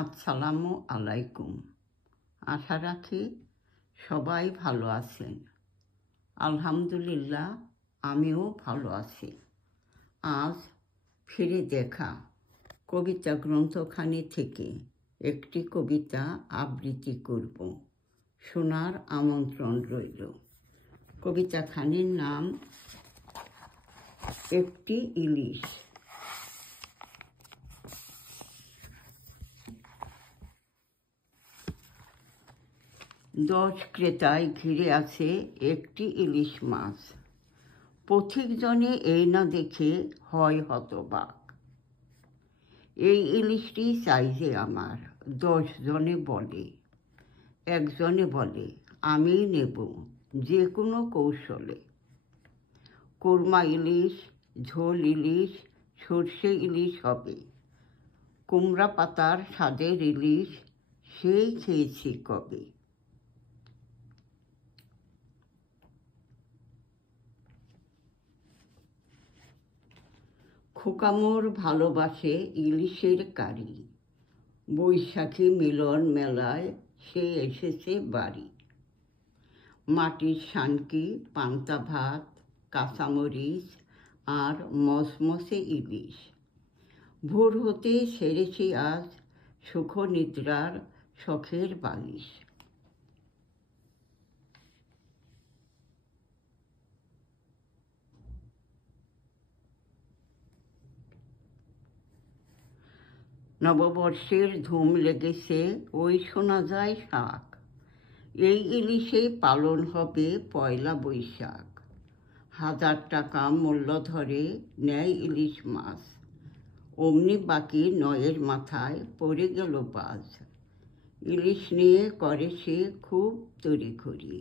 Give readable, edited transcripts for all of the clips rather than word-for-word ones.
আসসালামু আলাইকুম। আশা রাখি সবাই ভালো আছেন। আলহামদুলিল্লাহ, আমিও ভালো আছি। আজ ফিরে দেখা কবিতা গ্রন্থখানি থেকে একটি কবিতা আবৃত্তি করব। শোনার আমন্ত্রণ রইল। কবিতাখানির নাম একটি ইলিশ। দশ ক্রেতায় ঘিরে আছে একটি ইলিশ মাছ। পথিকজনে এই না দেখে হয় হতবাক। এই ইলিশটি চাই যে আমার, 10 জনে বলে। একজনে বলে আমি নেব যে কোনো কৌশলে। কোরমা ইলিশ, ঝোল ইলিশ, সর্ষে ইলিশ হবে। কুমড়া পাতার স্বাদের ইলিশ সেই খেয়েছি কবে। খোকামোর ভালোবাসে ইলিশের কারি। বৈশাখী মিলন মেলায় সে এসেছে বাড়ি। মাটির শানকি, পান্তা ভাত, কাঁচামরিচ আর মসমসে ইলিশ। ভোর হতে সেরেছি আজ সুখ নিদ্রার শখের বালিশ। নববর্ষের ধুম লেগেছে, ওই শোনা যায় শাক। এই ইলিশে পালন হবে পয়লা বৈশাখ। 1000 টাকা মূল্য ধরে নেয় ইলিশ মাছ। অমনি বাকি 9-এর মাথায় পড়ে গেল বাজ। ইলিশ নিয়ে করে সে খুব তড়িঘড়ি।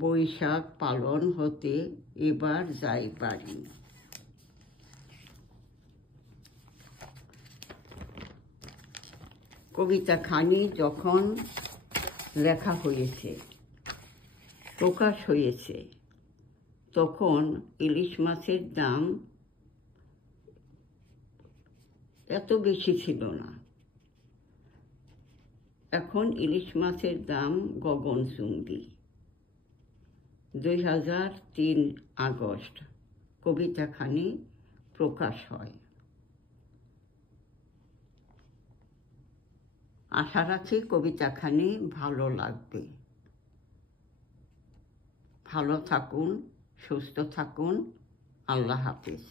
বৈশাখ পালন হতে এবার যাই বাড়ি। কবিতাখানি যখন লেখা হয়েছে, প্রকাশ হয়েছে, তখন ইলিশ মাছের দাম এত বেশি ছিল না। এখন ইলিশ মাছের দাম গগনচুম্বী। 2003 আগস্ট কবিতাখানি প্রকাশ হয়। আশা রাখি কবিতাখানি ভালো লাগবে। ভালো থাকুন, সুস্থ থাকুন। আল্লাহ হাফেজ।